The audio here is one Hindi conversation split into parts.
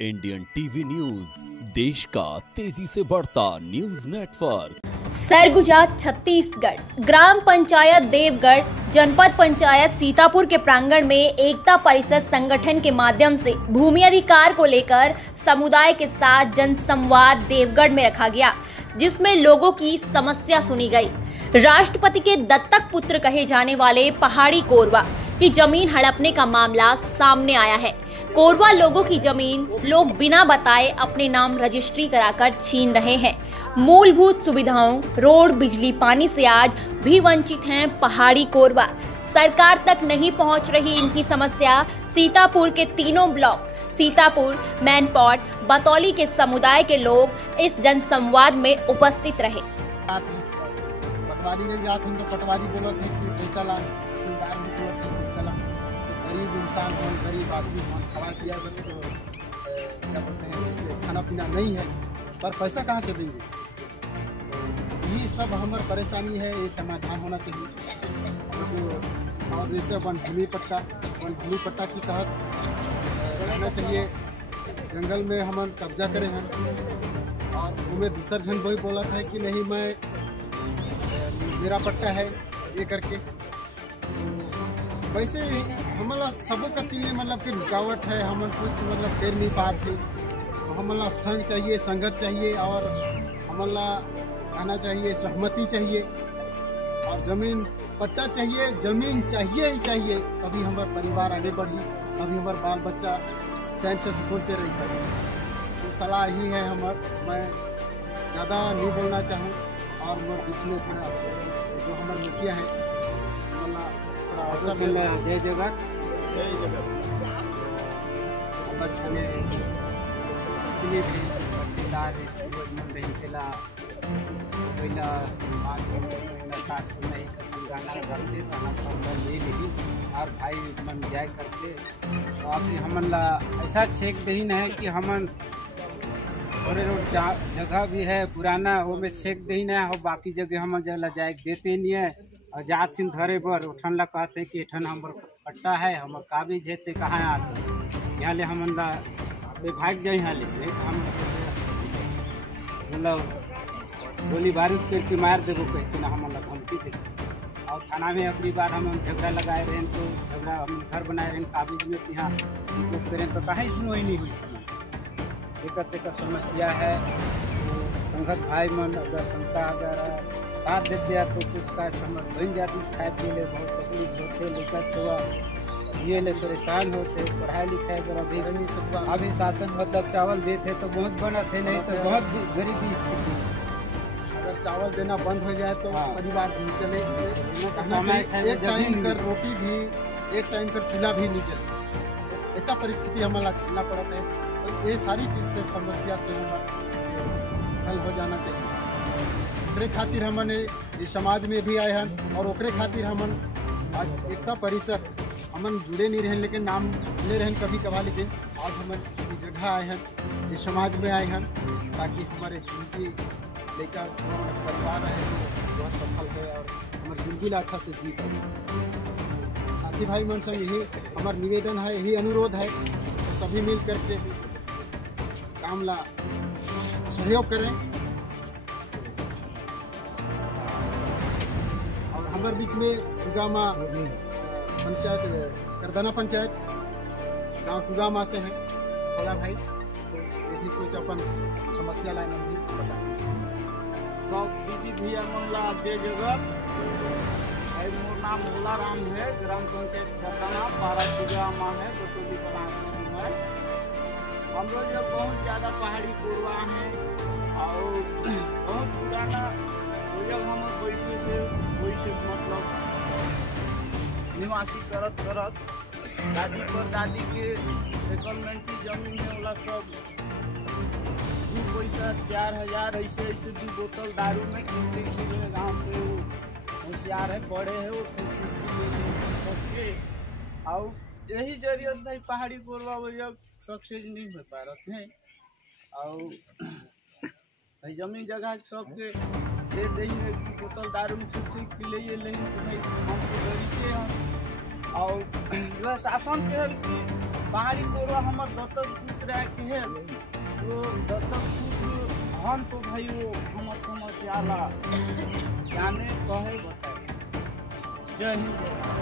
इंडियन टीवी न्यूज, देश का तेजी से बढ़ता न्यूज नेटवर्क। सरगुजा छत्तीसगढ़ ग्राम पंचायत देवगढ़ जनपद पंचायत सीतापुर के प्रांगण में एकता परिषद संगठन के माध्यम से भूमि अधिकार को लेकर समुदाय के साथ जनसंवाद देवगढ़ में रखा गया, जिसमें लोगों की समस्या सुनी गई। राष्ट्रपति के दत्तक पुत्र कहे जाने वाले पहाड़ी कोरवा की जमीन हड़पने का मामला सामने आया है। कोरवा लोगों की जमीन लोग बिना बताए अपने नाम रजिस्ट्री कराकर छीन रहे हैं। मूलभूत सुविधाओं, रोड, बिजली, पानी से आज भी वंचित हैं पहाड़ी कोरवा। सरकार तक नहीं पहुंच रही इनकी समस्या। सीतापुर के तीनों ब्लॉक सीतापुर, मैनपॉट, बतौली के समुदाय के लोग इस जनसंवाद में उपस्थित रहे। पटवारी जब जाते हैं तो पटवारी बोलते हैं कि पैसा ला, तहसीलदार भी बोलते हैं पैसा ला। गरीब इंसान हो, गरीब आदमी हो, खाना पिया करके तो क्या बोलते हैं, जैसे खाना पीना नहीं है पर पैसा कहाँ से देंगे। ये सब हमारी परेशानी है, ये समाधान होना चाहिए। और जैसे वनभूमि पट्टा की तहत रहना चाहिए। जंगल में हम कब्जा करें हैं और उनमें दूसरा जन वही बोला था कि नहीं मेरा पट्टा है ये करके। वैसे हमारा सबों का तिले मतलब कि रुकावट है, हम कुछ मतलब कर नहीं पाते। हमारा संघ चाहिए, संगत चाहिए और हमारा कहना चाहिए सहमति चाहिए और जमीन पट्टा चाहिए। जमीन चाहिए ही चाहिए, तभी हमारा परिवार आगे बढ़ी, तभी हमारा बाल बच्चा चैन से सुकून से रह पाए। तो सलाह ही है मैं ज़्यादा नहीं बोलना चाहूँ और मैं बीच में थोड़ा जो हमारे मुखिया है थोड़ा अवसर मिला। जय जगत और भाई मन जाए करके तो अभी हमन ला ऐसा छेक दहीन है कि हमन थोड़े रोड जगह भी है पुराना, वो में छेक दहीन है और बाकी जगह हम जला जाए देते नहीं है। और जाथिन धरे बर उठन ला कहते कि एठन हमर पट्टा है, हमर काबिज है, ते कहाँ आते यहाँ ले हमन ला भाग जाए। यहाँ ले हम मतलब गोली बारूद करके मार देवो कहते ना, हमन ला धमकी देते। और थाना में अपनी बार हम झगड़ा लगाए रहे तो झगड़ा हम घर बनाए रहे काबिज में यहाँ उपयोग करें तो कहीं सुनवाई नहीं हुई। एक समस्या है तो संगत भाई मन अगर शंका अगर साथ देते हैं तो कुछ का समझ बन जाती। खाए पी ले बहुत तकलीफ होते, लेकर छुआ जिए ले परेशान होते। पढ़ाई लिखाई पर अभी शासन मतलब चावल देते तो बहुत बना थे, नहीं तो बहुत गरीबी स्थिति। अगर चावल देना बंद हो जाए तो परिवार नहीं चले। एक टाइम कर रोटी भी, एक टाइम कर चूल्हा भी नहीं चले। ऐसा परिस्थिति हमारा झेलना पड़ता है। तो ये सारी चीज़ से समस्या से हल हो जाना चाहिए। ओकरे खातिर हमन ये समाज में भी आए हैं और ओकरे खातिर हमन आज एकता परिषद हमन जुड़े नहीं रहे, लेकिन नाम ले रहे कभी कभार। लेकिन आज हमन ये जगह आए हैं, ये समाज में आए हैं ताकि हमारे जिंदगी लेकर परिवार रहे बहुत सफल है और हमारी जिंदगी ला अच्छा से जी पाए। साथी भाई मन संग यही हमारा निवेदन है, यही अनुरोध है तो सभी मिल करके काम ला सहयोग करें। और हमारे बीच में सुगामा पंचायत, करदाना पंचायत गांव सुगामा से है भोला भाई, तो ये भी कुछ अपन समस्या लाइन में भी बता। सब दीदी भैया मोहल्ला जय जगत। मोर नाम भोला राम है, ग्राम पंचायत करदाना पारा सुगामा है, बतौली कलान है। हम लोग जो बहुत ज़्यादा पहाड़ी कोरवा हैं और बहुत पुराना जब हम वैसे मतलब निवासी करत दादी पर दादी के सेटलमेंट की जमीन में वाला सब 2 पैसा 4,000 ऐसे 2 बोतल दारू में कितने गाँव पे होशियार है, बड़े है वो सबके। और यही जरूरत भाई पहाड़ी कोरवा वही सक्सेस नहीं हो पा रहे हैं। और जमीन जगह सबके दे देंगे बोतल दारू ठीक पी ले लेकिन तो भाई हम तो गरीब हैं। और शासन के पहाड़ी कोरवा हमार दत्तक पुत्र के है तो दत्तक पुत्र हम तो भाई वो हमार समस्या ला जाने कहे बताए। जय हिंद जय भारत।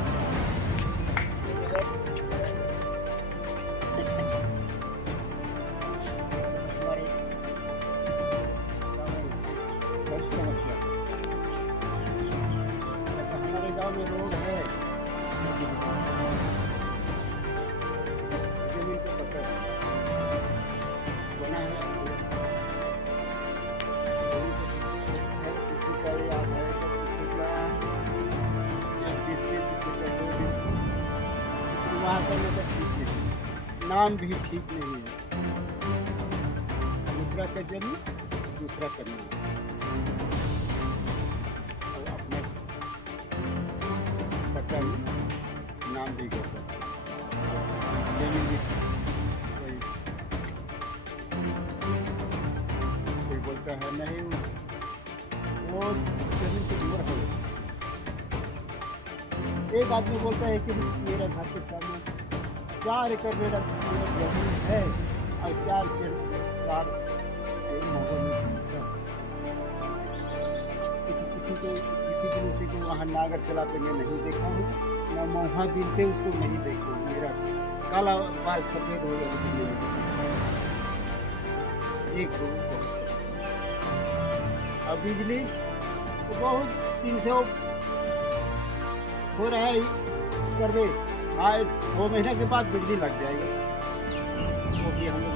हमारे गांव में रोड है, जमीन पे पकड़ बना है, किसी का याद है तो किसी का 1 डिस्ट्रिक्ट, किसी का 2 डिस्ट्रिक्ट, वहाँ का मतलब ठीक नहीं, नाम भी ठीक नहीं है। दूसरा का जमीन, दूसरा का नाम, और अपने पक्का नाम भी करता है, जमीन भी कोई बोलता है नहीं वो जमीन से दूर हो। एक आदमी बोलता है कि मेरा घर के सामने 4 एकड़ मेरा जमीन है और 4 किसी को वहाँ नागर चलाते मैं नहीं देखा हूँ, मैं वहाँ बिनते उसको नहीं देखा हूँ। मेरा काला बाल सफेद हो गया एक और बिजली तो बहुत 300 हो रहा है सर्वे, आज 2 महीने के बाद बिजली लग जाएगी, क्योंकि हम लोग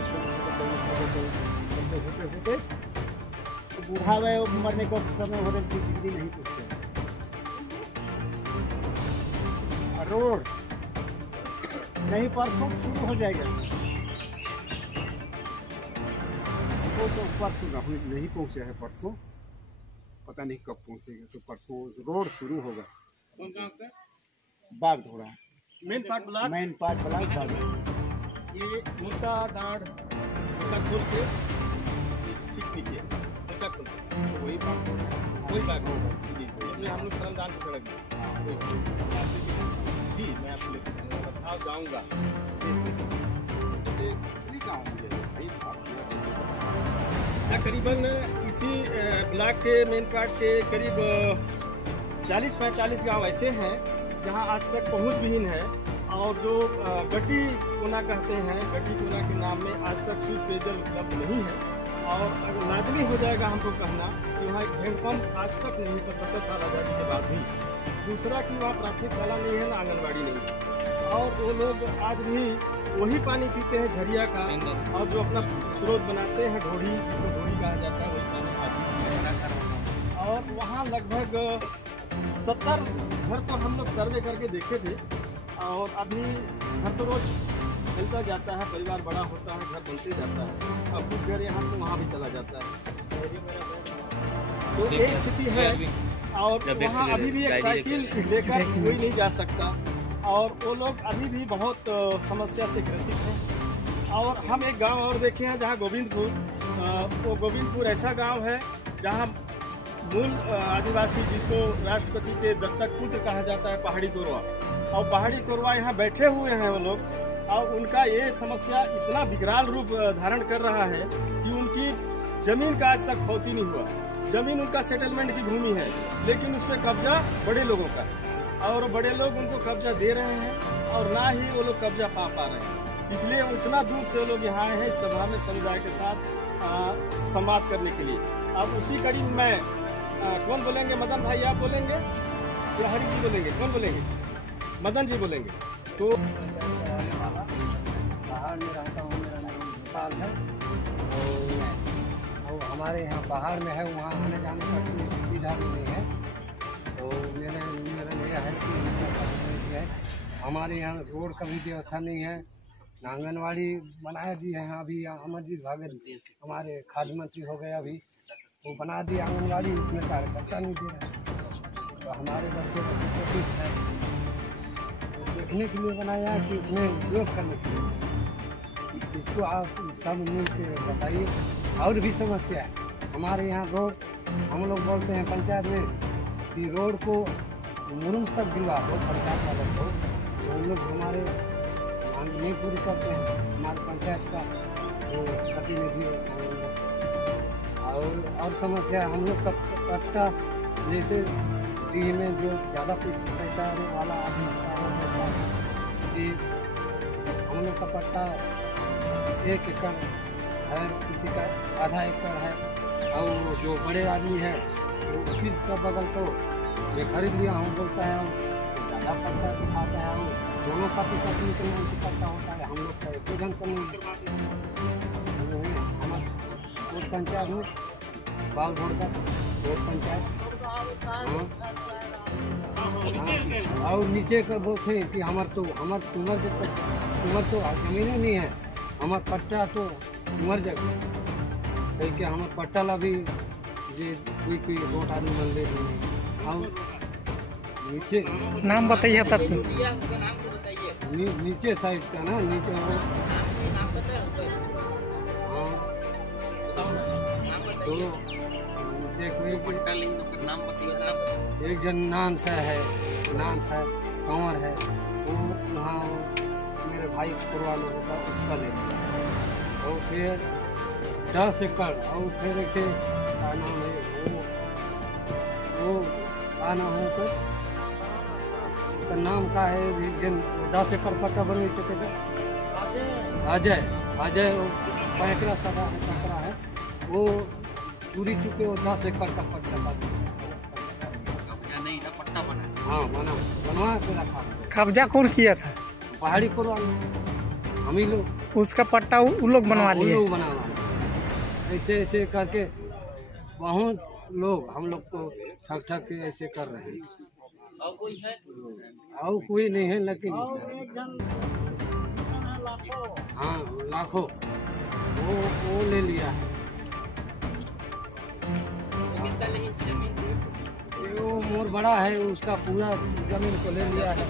होते होते तो बूढ़ा हुआ मरने का समय हो रहा है, बिजली नहीं पहुँचती। रोड नहीं परसों शुरू हो जाएगा, वो तो परसों नहीं पहुँचा है, परसों पता नहीं कब पहुँचेगा, तो परसों रोड शुरू होगा। कौन गाँव का? बाग थोड़ा main part block, main part block ये मुद्दा दाढ़ ऐसा खोल के ठीक नीचे ऐसा खोल तो वही बात वही बात होगा जी, इसमें हम लोग श्रमदान से सड़क जी मैं आपको लेकर जाऊँगा करीबन इसी ब्लॉक के मेन पार्ट के करीब 40-45 गांव ऐसे हैं जहां आज तक पहुंच विहीन है, और जो गटी कोना कहते हैं, गटी कोना के नाम में आज तक शुद्ध पेयजल उपलब्ध नहीं है। और अगर लाजमी हो जाएगा हमको कहना कि वहाँ एक हैंडपम्प आज तक नहीं, 75 साल आज़ादी के बाद भी। दूसरा कि वहाँ प्राथमिक शाला नहीं है, ना आंगनबाड़ी नहीं है, और वो लोग आज भी वही पानी पीते हैं झरिया का, और जो अपना स्रोत बनाते हैं ढोड़ी, जिसको ढोड़ी कहा जाता है, वही पानी आज भी। और वहाँ लगभग 70 घर तो हम लोग सर्वे करके देखे थे, और अभी घर तो रोज चलता जाता है, परिवार बड़ा होता है, घर बनते जाता है, अब कुछ घर यहाँ से वहाँ भी चला जाता है, तो ये स्थिति है। और वहाँ अभी भी एक साइकिल लेकर कोई नहीं जा सकता, और वो लोग अभी भी बहुत समस्या से ग्रसित हैं। और हम एक गांव और देखे हैं जहाँ गोविंदपुर, वो गोविंदपुर ऐसा गांव है जहाँ मूल आदिवासी, जिसको राष्ट्रपति के दत्तक पुत्र कहा जाता है, पहाड़ी कोरवा, और पहाड़ी कोरवा यहाँ बैठे हुए हैं वो लोग, और उनका ये समस्या इतना विकराल रूप धारण कर रहा है कि उनकी जमीन का आज तक खौती नहीं हुआ। जमीन उनका सेटलमेंट की भूमि है, लेकिन उस पर कब्जा बड़े लोगों का है, और बड़े लोग उनको कब्जा दे रहे हैं, और ना ही वो लोग कब्जा पा रहे हैं। इसलिए उतना दूर से वो लोग यहाँ आए हैं इस सभा में समुदाय के साथ संवाद करने के लिए। अब उसी कड़ी में कौन बोलेंगे? मदन भाई आप बोलेंगे, हरि जी बोलेंगे, कौन बोलेंगे? मदन जी बोलेंगे। तो पहाड़ में रहता हूँ, मेरा नाम गोपाल है, और हमारे यहाँ पहाड़ में है, वहाँ आने जाने का कोई सुविधा भी नहीं है। तो मेरा यह है कि हमारे यहाँ रोड का भी व्यवस्था नहीं है, आंगनवाड़ी बनाया दी है। अभी अमरजीत भागल हमारे खाद्य मंत्री हो गए, अभी वो बना दी आंगनवाड़ी, उसमें कार्यकर्ता नहीं दे रहे। तो हमारे बच्चे तो ठीक है, देखने के लिए बनाया है कि उसमें उपयोग करने के लिए। इसको आप सब मिल के बताइए। और भी समस्या है हमारे यहाँ रोड, हम लोग बोलते हैं पंचायत में कि रोड को मुरुम तक गिरवा दो, पंचायत वालों को। तो उन लोग हमारे नहीं पूरी करते हैं हमारे पंचायत का जो प्रतिनिधि और समस्या हम लोग का पट्टा जैसे डी में जो ज़्यादा पैसा आने वाला कि हम लोग का पट्टा 1 एकड़ है, किसी का आधा एकड़ है, और जो बड़े आदमी है वो उसी का बगल तो मैं खरीद लिया हूँ बोलता है ज़्यादा पट्टा दिखाता है, दोनों पार्टी का के नाम से पट्टा होता है, हम लोग का एक जन को नहीं। हमारे पंचायत में बाल रोड का रोड पंचायत और नीचे का बोलते हैं कि हमार तुम्हार तो जमीन नहीं है, हमार पट्टा तो मर जाएगा कि हमार पट्टा ला भी ये कोई वोट आदमी मन ले और नीचे नाम बताइए तब नीचे साइड का ना नीचे हाँ तो देख एक जन नान सा कंवर है वो वहाँ मेरे भाई करवा लो उसका ले लिया और फिर 10 एकड़ और फिर एक का नाम है वो आना हो तो उसका नाम का है जन 10 एकड़ पट्टा बनवे सकेगा अजय पैकरा सदा पैकरा है वो पूरी चुके वो 10 एकड़ का पट्टा नहीं है पट्टा बना हाँ बनवा के रखा। कब्जा कौन किया था? पहाड़ी करवा हम ही लोग, उसका पट्टा वो लोग बनवा लिए, लोग बना ऐसे ऐसे करके बहुत लोग हम लोग को ठग के ऐसे कर रहे हैं। और कोई नहीं है लेकिन हाँ लाखों वो ले लिया है। वो मोर बड़ा है उसका पूरा जमीन को ले लिया है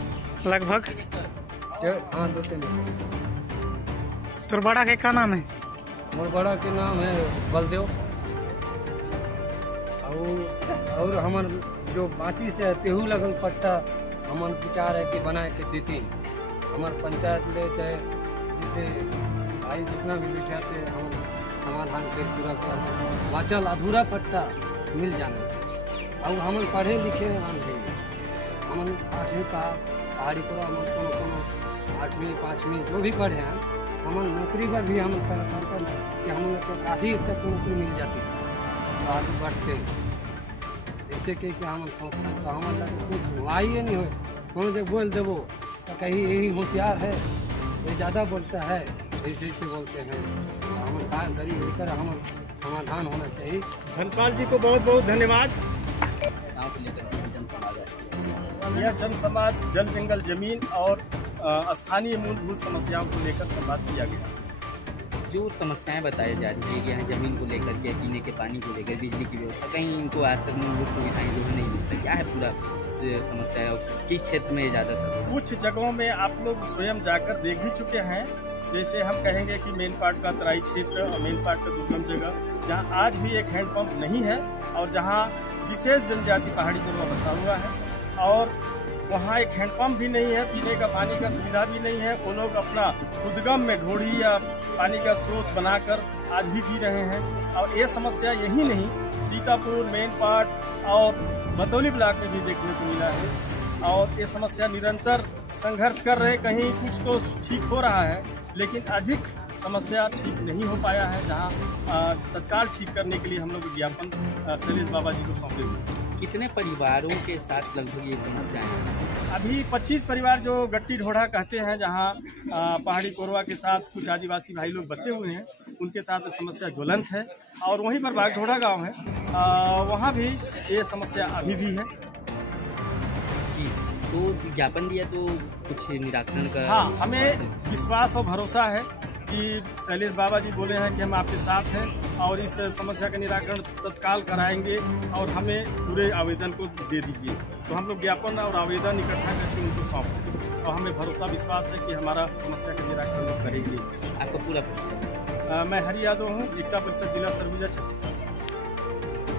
लगभग। हाँ 2-3। तो बड़ा के क्या नाम है? मोर बड़ा के नाम है बलदेव। और हमार जो बाँची से तेहू लगन पट्टा हमार विचार है कि बना के देती हमार पंचायत ले चाहे जैसे भाई जितना भी बिठाते हम समाधान कर पूरा कर बाचल अधूरा पट्टा मिल जाना चाहिए। और हम पढ़े लिखे हम 8वीं पास पहाड़ी पर कोनो 8वीं 5वीं जो भी पढ़े हैं हम नौकरी पर भी हम तरह कि हम लोग तो काफ़ी तक नौकरी मिल जाती है तो आगे बढ़ते ऐसे कि हम सोचते तो हमारे कुछ हुआ ही नहीं हो हम जब बोल देवो तो कहीं यही होशियार है ये ज़्यादा बोलता है ऐसे बोलते हैं हम काम करी लेकर हम समाधान होना चाहिए। धनपाल जी को बहुत बहुत धन्यवाद। यह जन समाज जल जंगल जमीन और स्थानीय मूलभूत समस्याओं को लेकर संवाद किया गया। जो समस्याएं बताई जा रही है कि यहाँ जमीन को लेकर के पीने के पानी को लेकर बिजली की व्यवस्था कहीं इनको आज तक मूलभूत सुविधाएं जो नहीं मिलती, क्या है पूरा समस्या है और किस क्षेत्र में ज़्यादातर? कुछ जगहों में आप लोग स्वयं जाकर देख भी चुके हैं। जैसे हम कहेंगे कि मेन पार्ट का तराई क्षेत्र और मेन पार्ट का दुर्गम जगह जहाँ आज भी एक हैंडपंप नहीं है और जहाँ विशेष जनजाति पहाड़ी गुरुआ बसा हुआ है और वहाँ एक हैंडपंप भी नहीं है, पीने का पानी का सुविधा भी नहीं है। वो लोग अपना उद्गम में ढोड़ी या पानी का स्रोत बनाकर आज भी पी रहे हैं। और ये समस्या यही नहीं, सीतापुर मेन पार्ट और बतौली ब्लॉक में भी देखने को मिला है और ये समस्या निरंतर संघर्ष कर रहे। कहीं कुछ तो ठीक हो रहा है लेकिन अधिक समस्या ठीक नहीं हो पाया है, जहां तत्काल ठीक करने के लिए हम लोग ज्ञापन शैलेश बाबा जी को सौंपे हुए। कितने परिवारों के साथ लगभग ये समस्याएं हैं? अभी 25 परिवार जो गट्टी ढोढ़ा कहते हैं, जहां पहाड़ी कोरवा के साथ कुछ आदिवासी भाई लोग बसे हुए हैं, उनके साथ समस्या ज्वलंत है। और वहीं पर बागढोढ़ा गांव है, वहां भी ये समस्या अभी भी है। जी, तो ज्ञापन दिया तो कुछ निराकरण का? हाँ, हमें विश्वास और भरोसा है कि शैलेश बाबा जी बोले हैं कि हम आपके साथ हैं और इस समस्या का निराकरण तत्काल कराएंगे और हमें पूरे आवेदन को दे दीजिए। तो हम लोग ज्ञापन और आवेदन इकट्ठा करके उनको सौंपें और हमें भरोसा विश्वास है कि हमारा समस्या का निराकरण वो करेंगे। आपका पूरा परिचय? मैं हरि यादव हूँ, एकता परिषद जिला सरगुजा छत्तीसगढ़।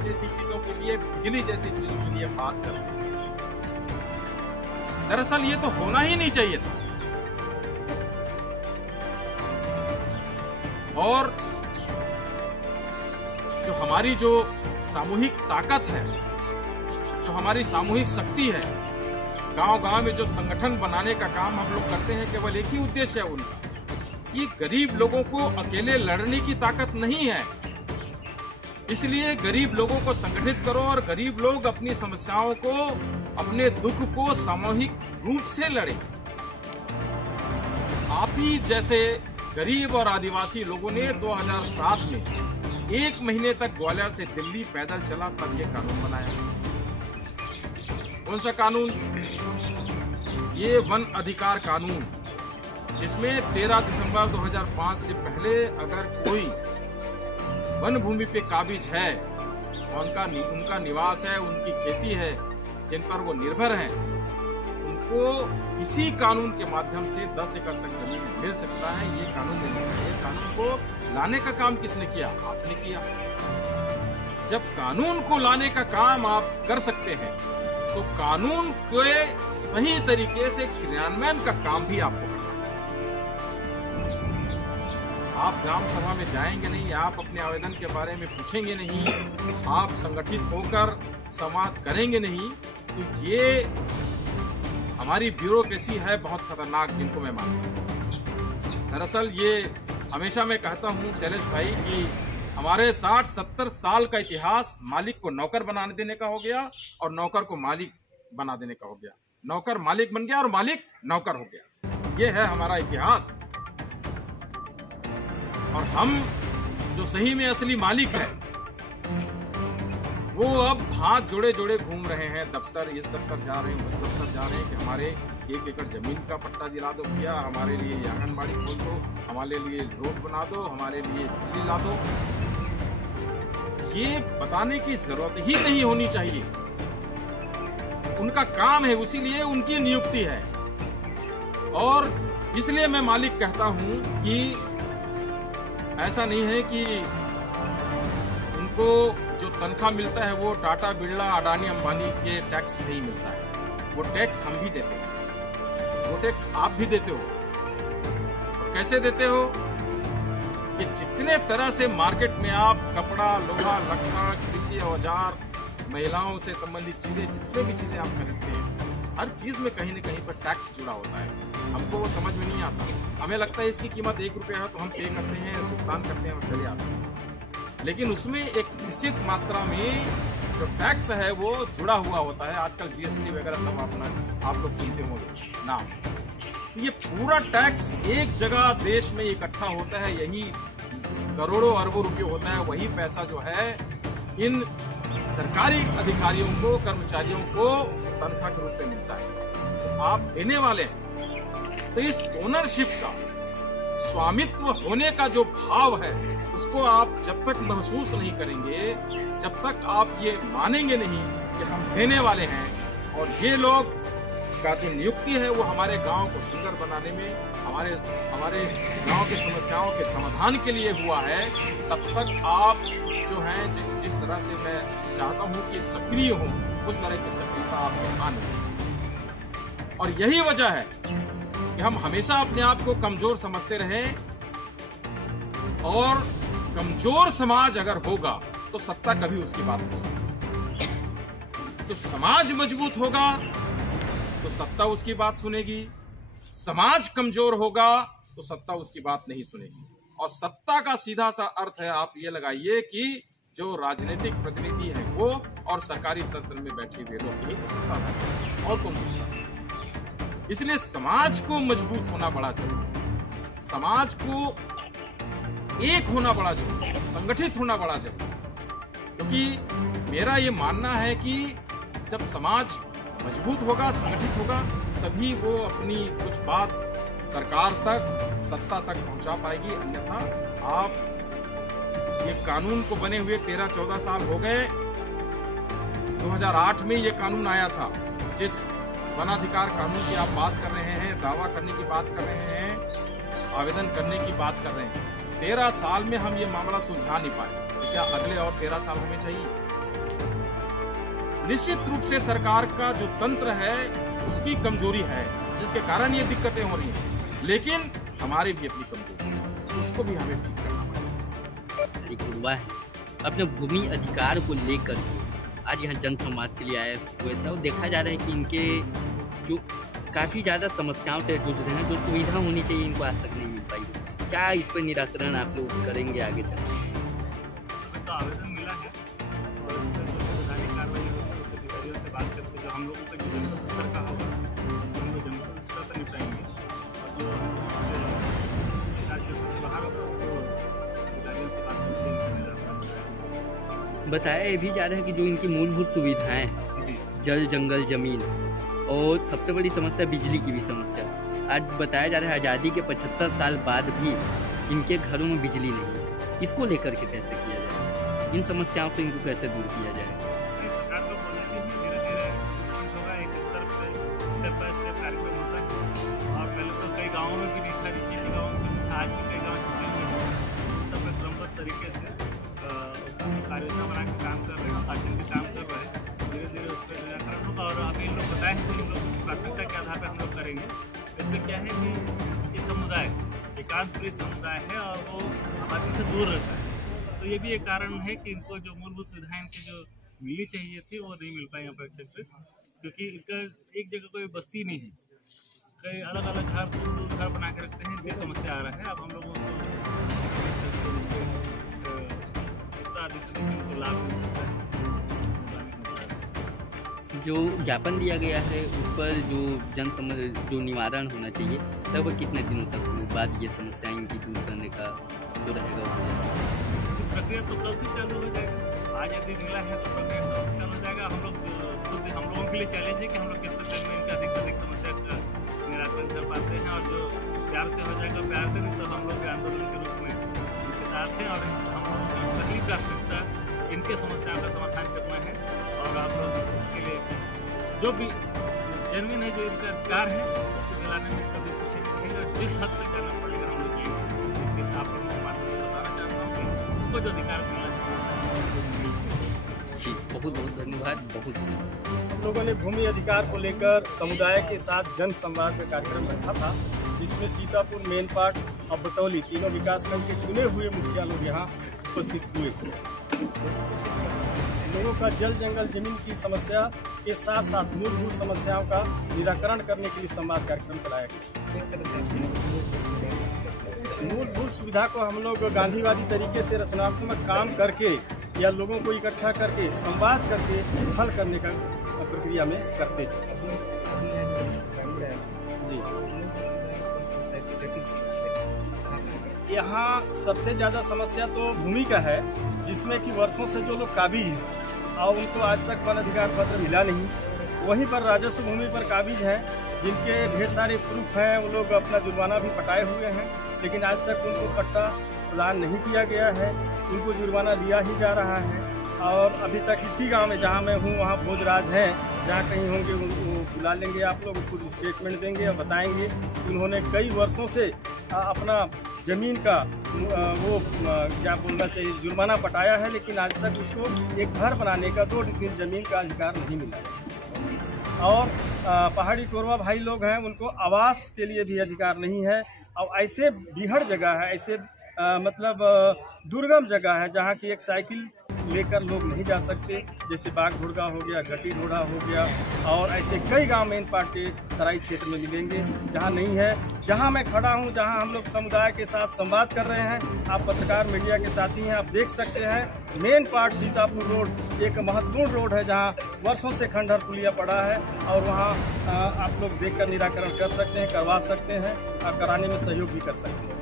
जैसी चीज़ों के लिए, बिजली जैसी चीज़ों के लिए बात करते हैं। दरअसल ये तो होना ही नहीं चाहिए था। और जो हमारी जो सामूहिक ताकत है, जो हमारी सामूहिक शक्ति है, गांव-गांव में जो संगठन बनाने का काम हम लोग करते हैं, केवल एक ही उद्देश्य है उनका, ये गरीब लोगों को अकेले लड़ने की ताकत नहीं है। इसलिए गरीब लोगों को संगठित करो और गरीब लोग अपनी समस्याओं को, अपने दुख को सामूहिक रूप से लड़े। आप ही जैसे गरीब और आदिवासी लोगों ने 2007 में 1 महीने तक ग्वालियर से दिल्ली पैदल चला, तब ये कानून बनाया। कौन सा कानून? ये वन अधिकार कानून, जिसमें 13 दिसंबर 2005 से पहले अगर कोई वन भूमि पे काबिज है, उनका निवास है, उनकी खेती है, जिन पर वो निर्भर हैं, उनको इसी कानून के माध्यम से 10 एकड़ तक जमीन मिल सकता है। ये कानून मिलने का, ये कानून को लाने का काम किसने किया? आपने किया। जब कानून को लाने का काम आप कर सकते हैं, तो कानून के सही तरीके से क्रियान्वयन का काम भी आपको करना है। आप ग्राम सभा में जाएंगे नहीं, आप अपने आवेदन के बारे में पूछेंगे नहीं, आप संगठित होकर संवाद करेंगे नहीं, तो ये हमारी ब्यूरोक्रेसी है बहुत खतरनाक, जिनको मैं मानता हूँ। दरअसल ये हमेशा मैं कहता हूँ शैलेश भाई कि हमारे 60-70 साल का इतिहास मालिक को नौकर बना देने का हो गया और नौकर को मालिक बना देने का हो गया। नौकर मालिक बन गया और मालिक नौकर हो गया। ये है हमारा इतिहास। और हम जो सही में असली मालिक है, वो अब हाथ जोड़े जोड़े घूम रहे हैं, दफ्तर, इस दफ्तर जा रहे हैं, उस दफ्तर जा रहे हैं कि हमारे 1 एकड़ जमीन का पट्टा दिला दो भैया, हमारे लिए आंगनबाड़ी खोल दो, हमारे लिए रोड बना दो, हमारे लिए बिजली ला दो। ये बताने की जरूरत ही नहीं होनी चाहिए। उनका काम है, उसीलिए उनकी नियुक्ति है। और इसलिए मैं मालिक कहता हूं कि ऐसा नहीं है कि उनको जो तनख्वाह मिलता है वो टाटा, बिरला, अडानी, अंबानी के टैक्स से ही मिलता है। वो टैक्स हम भी देते हैं, वो टैक्स आप भी देते हो। और कैसे देते हो? कि जितने तरह से मार्केट में आप कपड़ा, लोहा, लकड़ा, कृषि औजार, महिलाओं से संबंधित चीजें, जितने भी चीजें आप खरीदते हैं, हर चीज में कहीं न कहीं पर टैक्स जुड़ा होता है। हमको वो समझ में नहीं आता। हमें लगता है इसकी कीमत 1 रुपया है तो हम पे करते हैं, भुगतान करते हैं और चले आते हैं। लेकिन उसमें एक निश्चित मात्रा में जो टैक्स है वो जुड़ा हुआ होता है। आजकल जीएसटी वगैरह सब आप लोग सुनते होंगे नाम। ये पूरा टैक्स एक जगह देश में इकट्ठा होता है, यही करोड़ों अरबों रुपये होता है। वही पैसा जो है इन सरकारी अधिकारियों को, कर्मचारियों को तनख्वाह के रूप में मिलता है। तो आप देने वाले हैं, तो इस ओनरशिप का, स्वामित्व होने का जो भाव है, उसको आप जब तक महसूस नहीं करेंगे, जब तक आप ये मानेंगे नहीं कि हम देने वाले हैं और ये लोग का जो नियुक्ति है वो हमारे गांव को सुंदर बनाने में, हमारे गांव की समस्याओं के समाधान के लिए हुआ है, तब तक आप जो हैं, जिस तरह से मैं चाहता हूं कि सक्रिय हो, उस तरह की सक्रियता आपको आनी चाहिए। और यही वजह है कि हम हमेशा अपने आप को कमजोर समझते रहे। और कमजोर समाज अगर होगा तो सत्ता कभी उसकी बात नहीं सुनेगी। तो समाज मजबूत होगा तो सत्ता उसकी बात सुनेगी। समाज कमजोर होगा तो सत्ता उसकी बात नहीं सुनेगी। और सत्ता का सीधा सा अर्थ है, आप ये लगाइए कि जो राजनीतिक प्रतिनिधि है वो और सरकारी तंत्र में बैठे हुए लोग, यही तो सत्ता है और कौन सी। इसलिए समाज को मजबूत होना बड़ा जरूरी है, समाज को एक होना बड़ा जरूरी है, संगठित होना बड़ा जरूरी है। क्योंकि मेरा ये मानना है कि जब समाज मजबूत होगा, संगठित होगा, तभी वो अपनी कुछ बात सरकार तक, सत्ता तक पहुंचा पाएगी। अन्यथा आप ये कानून को बने हुए 13-14 साल हो गए। 2008 में ये कानून आया था, जिस वनाधिकार कानून की आप बात कर रहे हैं, दावा करने की बात कर रहे हैं, आवेदन करने की बात कर रहे हैं। 13 साल में हम ये मामला सुलझा नहीं पाए, तो क्या अगले और 13 साल हमें चाहिए? निश्चित रूप से सरकार का जो तंत्र है उसकी कमजोरी है, जिसके कारण ये दिक्कतें हो रही हैं। लेकिन हमारी भी अपनी कमजोरी है, उसको भी हमें ठीक करना पड़ेगा। एक युवा है, अपने भूमि अधिकार को लेकर आज यहाँ जन संवाद के लिए आए हुए थे। और देखा जा रहा है कि इनके जो काफ़ी ज़्यादा समस्याओं से जूझ रहे हैं, जो सुविधा होनी चाहिए इनको आज तक नहीं मिल पाई। क्या इस पर निराकरण आप लोग करेंगे आगे चल? तो आवेदन मिला है और जो संवैधानिक कार्रवाई होगी उस अधिकारियों से बात करके जो हम लोगों का जो जनपद स्तर का होगा उसको हम लोग जनपद स्तर पर निपटाएंगे, और जो हम क्षेत्र से बाहर होगा उसको अधिकारियों से बात करके बताया ये भी जा रहा है कि जो इनकी मूलभूत सुविधाएं हैं, जल जंगल जमीन और सबसे बड़ी समस्या बिजली की भी समस्या, आज बताया जा रहा है आज़ादी के 75 साल बाद भी इनके घरों में बिजली नहीं है। इसको लेकर के कैसे किया जाए, इन समस्याओं से इनको कैसे दूर किया जाए? सरकार का पॉलिसी में धीरे धीरे होगा, एक स्तर पर स्टेप बाय स्टेप कार्यक्रम होता है। और पहले तो कई गाँवों में भी नहीं था, नीचे के गाँव में आज भी कई गाँव छुट्टे हुए हैं, सब में क्रमबद्ध तरीके से कार्ययोजना बना के काम कर रहे हैं, शासन भी काम कर रहे हैं। धीरे धीरे उस पर निराकरण होगा। और अभी इन लोग बताए हैं कि इन लोग प्राथमिकता के आधार पर हम लोग करेंगे। इसमें क्या है कि ये समुदाय एकांतप्रिय समुदाय है और वो आबादी से दूर रहता है, तो ये भी एक कारण है कि इनको जो मूलभूत सुविधाएं इनकी जो मिलनी चाहिए थी वो नहीं मिल पाई अपेक्षाकृत, क्योंकि इनका एक जगह कोई बस्ती नहीं है, कई अलग अलग घर दूर दूर घर बना के रखते हैं, इससे समस्या आ रहा है। अब हम लोग उसको लाभ मिल सकता है। जो ज्ञापन दिया गया है उस पर जो निवारण होना चाहिए, तब कितने दिनों तक बाद ये समस्याएं इनकी दूर करने का जो रहेगा प्रक्रिया तो कल से चालू हो जाएगा। आज यदि मिला है तो प्रक्रिया कल से चालू हो जाएगा। हम लोगों के लिए चैलेंज है कि हम लोग कितने दिन में इनका अधिक से अधिक समस्या का निराकरण कर पाते हैं, और जो प्यार से हो जाएगा, प्यार से नहीं तो हम लोग आंदोलन के रूप में उनके साथ हैं। और हम लोगों की पहली प्राथमिकता इनके समस्याओं का समाधान करना है, और आप लोग इसके लिए जो भी जेन्युइन है, जो इनका अधिकार है उसको दिलाने में कभी पीछे नहीं रहेगा। जिस हद तक जाना पड़ेगा हम लोग जाएंगे। लेकिन आप लोगों के माध्यम से बताना चाहता हूँ कि उनको जो अधिकार मिलना चाहिए। जी बहुत बहुत धन्यवाद। हम लोगों ने भूमि अधिकार को लेकर समुदाय के साथ जन संवाद का कार्यक्रम रखा था, जिसमें सीतापुर, मेनपाट और बतौली तीनों विकासखंड के चुने हुए मुखिया लोग यहाँ उपस्थित हुए। लोगों का जल जंगल जमीन की समस्या के साथ साथ मूलभूत समस्याओं का निराकरण करने के लिए संवाद कार्यक्रम चलाया गया। मूलभूत सुविधा को हम लोग गांधीवादी तरीके से रचनात्मक काम करके या लोगों को इकट्ठा करके संवाद करके हल करने का प्रक्रिया में करते हैं। जी, यहाँ सबसे ज़्यादा समस्या तो भूमि का है, जिसमें कि वर्षों से जो लोग काबिज हैं और उनको आज तक वन अधिकार पत्र मिला नहीं। वहीं पर राजस्व भूमि पर काबिज हैं, जिनके ढेर सारे प्रूफ हैं, वो लोग अपना जुर्माना भी पटाए हुए हैं, लेकिन आज तक उनको पट्टा प्रदान नहीं किया गया है। उनको जुर्माना लिया ही जा रहा है। और अभी तक इसी गांव में जहां मैं हूं वहां भोजराज हैं, जहां कहीं होंगे वो बुला लेंगे, आप लोग खुद स्टेटमेंट देंगे और बताएंगे कि उन्होंने कई वर्षों से अपना ज़मीन का वो क्या बोलना चाहिए जुर्माना पटाया है, लेकिन आज तक उसको एक घर बनाने का 2 डिसमिल ज़मीन का अधिकार नहीं मिला। और पहाड़ी कोरवा भाई लोग हैं, उनको आवास के लिए भी अधिकार नहीं है। और ऐसे बीहड़ जगह है, ऐसे मतलब दुर्गम जगह है जहाँ की एक साइकिल लेकर लोग नहीं जा सकते, जैसे बाग ढोड़गा हो गया, घटी ढोड़ा हो गया, और ऐसे कई गांव मेनपाट के तराई क्षेत्र में मिलेंगे जहां नहीं है। जहां मैं खड़ा हूं, जहां हम लोग समुदाय के साथ संवाद कर रहे हैं, आप पत्रकार मीडिया के साथी हैं, आप देख सकते हैं मेनपाट सीतापुर रोड एक महत्वपूर्ण रोड है, जहां वर्षों से खंडहर पुलिया पड़ा है, और वहां आप लोग देखकर निराकरण कर सकते हैं, करवा सकते हैं, और कराने में सहयोग भी कर सकते हैं।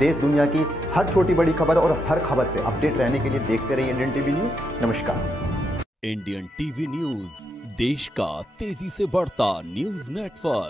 देश दुनिया की हर छोटी बड़ी खबर और हर खबर से अपडेट रहने के लिए देखते रहिए इंडियन टीवी न्यूज। नमस्कार। इंडियन टीवी न्यूज, देश का तेजी से बढ़ता न्यूज नेटवर्क।